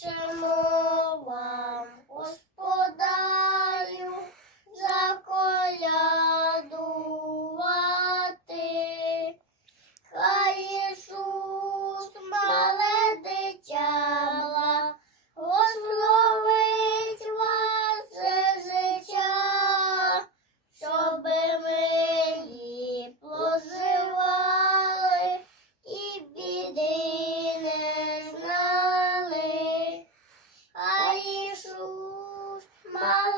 German. Mom.